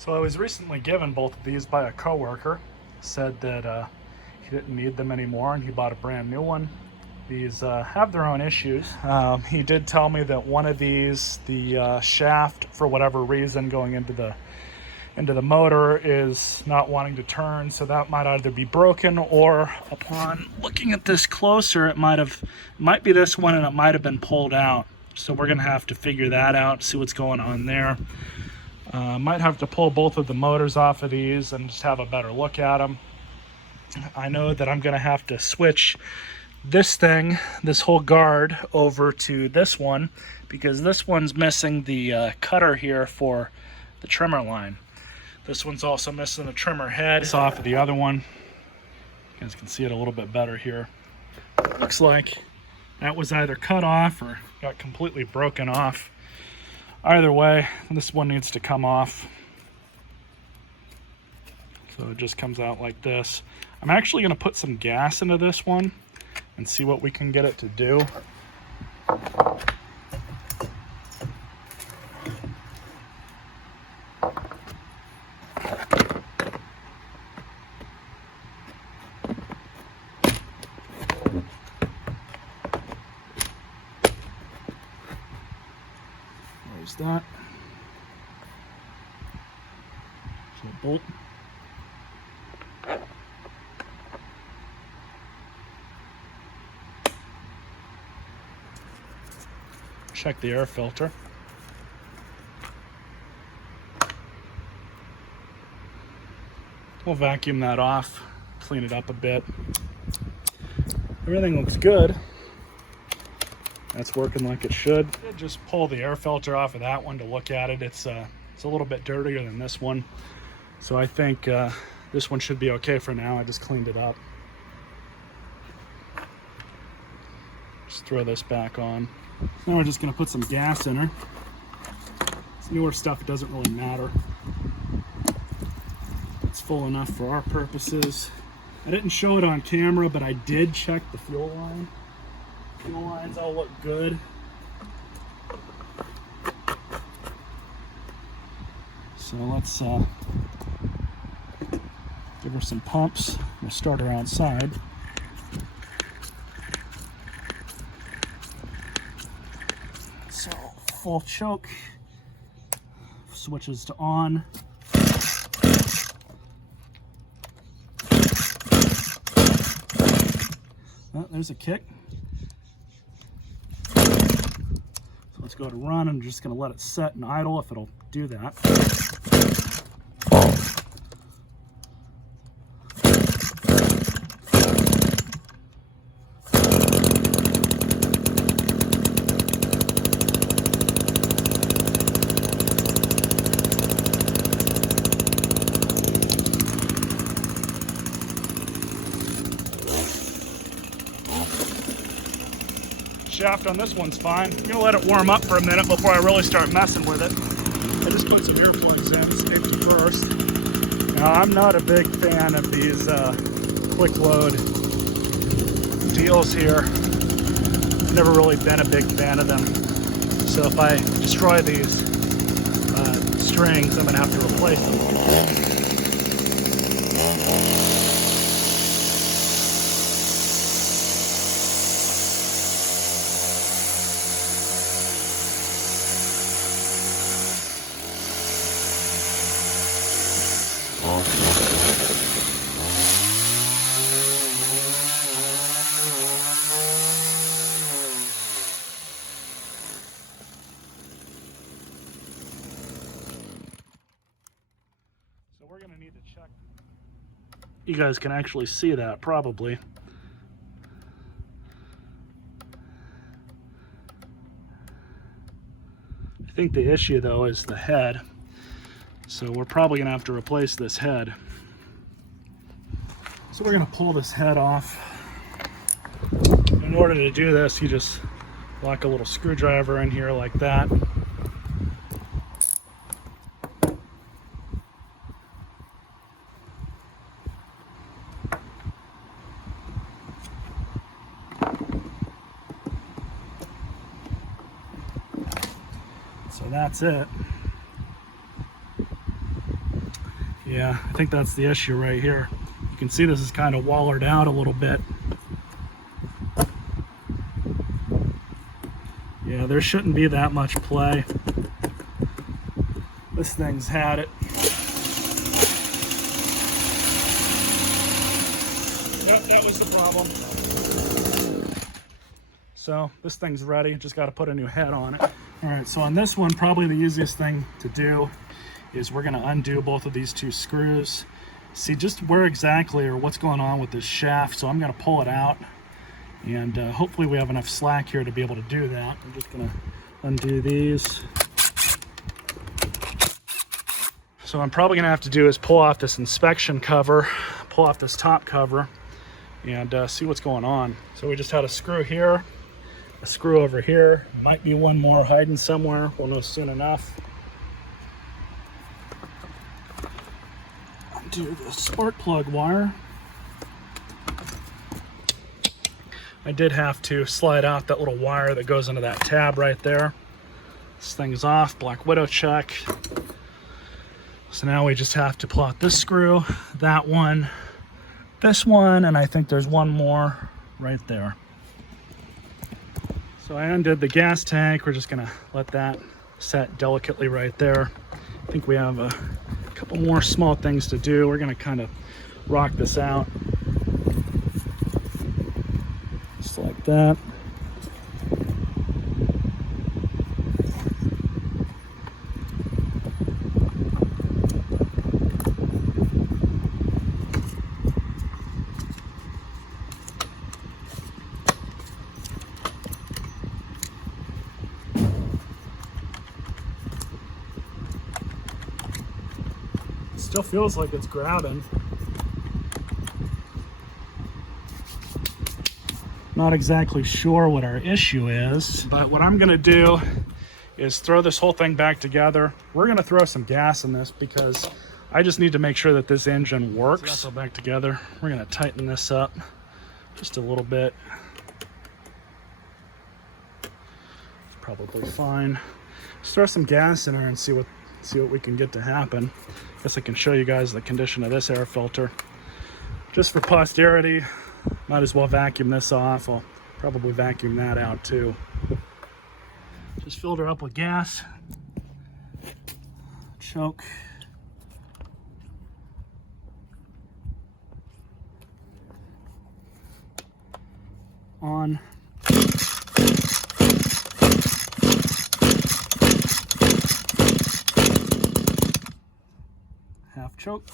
So I was recently given both of these by a coworker. Said that he didn't need them anymore and he bought a brand new one. These have their own issues. He did tell me that one of these, the shaft, for whatever reason, going into the motor is not wanting to turn, so that might either be broken, or upon looking at this closer, it might be this one and it might have been pulled out. So we're gonna have to figure that out, see what's going on there. Might have to pull both of the motors off of these and just have a better look at them. I know that I'm gonna have to switch this whole guard over to this one, because this one's missing the cutter here for the trimmer line. This one's also missing the trimmer head. It's off of the other one. You guys can see it a little bit better here. Looks like that was either cut off or got completely broken off. Either way, this one needs to come off. So it just comes out like this. I'm actually going to put some gas into this one and see what we can get it to do. There's that. So bolt. Check the air filter. We'll vacuum that off, clean it up a bit. Everything looks good. That's working like it should. Just pull the air filter off of that one to look at it. It's a little bit dirtier than this one. So I think this one should be okay for now. I just cleaned it up. Just throw this back on. Now we're just gonna put some gas in her. This newer stuff doesn't really matter. It's full enough for our purposes. I didn't show it on camera, but I did check the fuel line. Fuel lines all look good. So let's give her some pumps. We'll start her outside. So full choke, switches to on. Oh, there's a kick. So let's go to run. I'm just going to let it set and idle if it'll do that. Shaft on this one's fine. I'm gonna let it warm up for a minute before I really start messing with it. I just put some ear plugs in, safety first. Now, I'm not a big fan of these quick load deals here. I've never really been a big fan of them. So if I destroy these strings, I'm gonna have to replace them. So we're going to need to check. You guys can actually see that probably. I think the issue though is the head. So we're probably going to have to replace this head. So we're going to pull this head off. In order to do this, you just lock a little screwdriver in here like that. So that's it. Yeah, I think that's the issue right here. You can see this is kind of wallered out a little bit. Yeah, there shouldn't be that much play. This thing's had it. Yep, that was the problem. So this thing's ready, just got to put a new head on it. All right, so on this one, probably the easiest thing to do is we're gonna undo both of these two screws, see just where exactly or what's going on with this shaft. So I'm gonna pull it out, and hopefully we have enough slack here to be able to do that. I'm just gonna undo these. So what I'm probably gonna have to do is pull off this inspection cover, pull off this top cover, and see what's going on. So we just had a screw here, a screw over here, might be one more hiding somewhere. We'll know soon enough. Undo the spark plug wire. I did have to slide out that little wire that goes into that tab right there. This thing's off, Black Widow check. So now we just have to pull out this screw, that one, this one, and I think there's one more right there. So I undid the gas tank. We're just gonna let that set delicately right there. I think we have a couple more small things to do. We're gonna kind of rock this out. Just like that. Still feels like it's grabbing. Not exactly sure what our issue is, but what I'm gonna do is throw this whole thing back together. We're gonna throw some gas in this because I just need to make sure that this engine works. So that's all back together. We're gonna tighten this up just a little bit. It's probably fine. Let's throw some gas in there and see what we can get to happen. Guess I can show you guys the condition of this air filter. Just for posterity, might as well vacuum this off. I'll probably vacuum that out too. Just filled her up with gas. Choke. On. Half choke.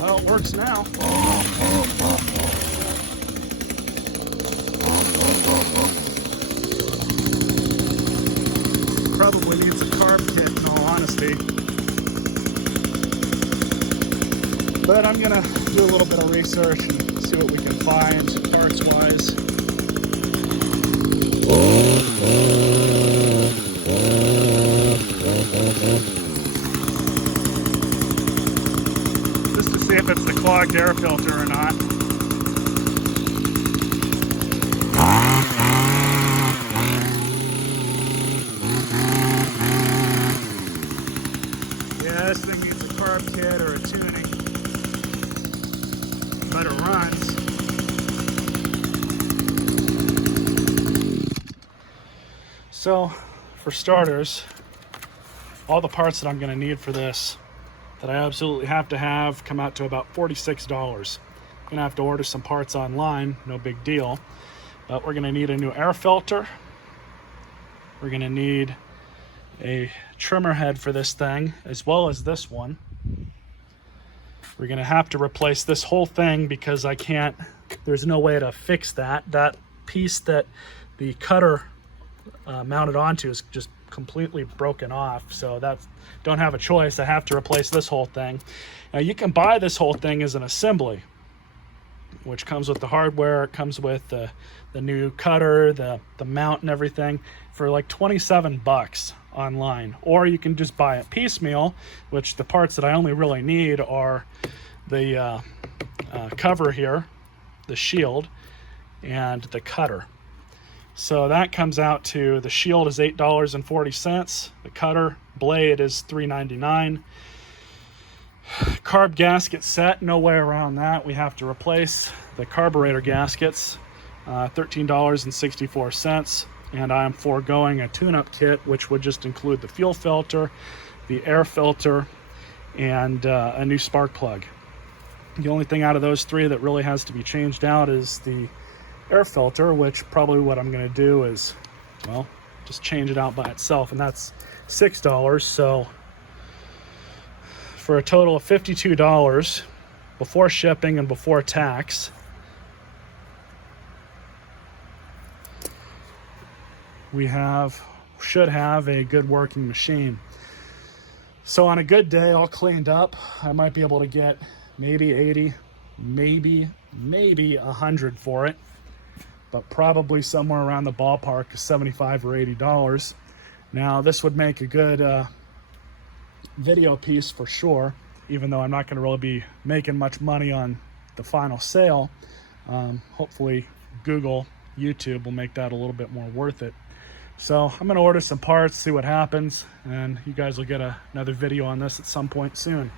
Well, it works now. Probably needs a carb kit in all honesty. But I'm gonna do a little bit of research and see what we can find parts wise. Just to see if it's the clogged air filter or not. Yeah, this thing needs a carb kit or a tuning. But it runs. So, for starters, all the parts that I'm going to need for this, that I absolutely have to have, come out to about $46. I'm going to have to order some parts online, no big deal. But we're going to need a new air filter. We're going to need a trimmer head for this thing, as well as this one. We're going to have to replace this whole thing because there's no way to fix that. That piece that the cutter mounted onto is just completely broken off. So don't have a choice. I have to replace this whole thing. Now you can buy this whole thing as an assembly, which comes with the hardware. It comes with the new cutter, the mount and everything for like 27 bucks. online, or you can just buy it piecemeal, which the parts that I only really need are the cover here, the shield, and the cutter. So that comes out to, the shield is $8.40, the cutter blade is $3.99. Carb gasket set, no way around that. We have to replace the carburetor gaskets, $13.64, and I'm foregoing a tune-up kit, which would just include the fuel filter, the air filter, and a new spark plug. The only thing out of those three that really has to be changed out is the air filter, which probably what I'm going to do is, well, just change it out by itself, and that's $6. So for a total of $52 before shipping and before tax. We should have a good working machine. So on a good day, all cleaned up, I might be able to get maybe 80, maybe 100 for it, but probably somewhere around the ballpark of $75 or $80. Now this would make a good video piece for sure, even though I'm not going to really be making much money on the final sale. Hopefully Google, YouTube will make that a little bit more worth it. So I'm going to order some parts, see what happens, and you guys will get another video on this at some point soon.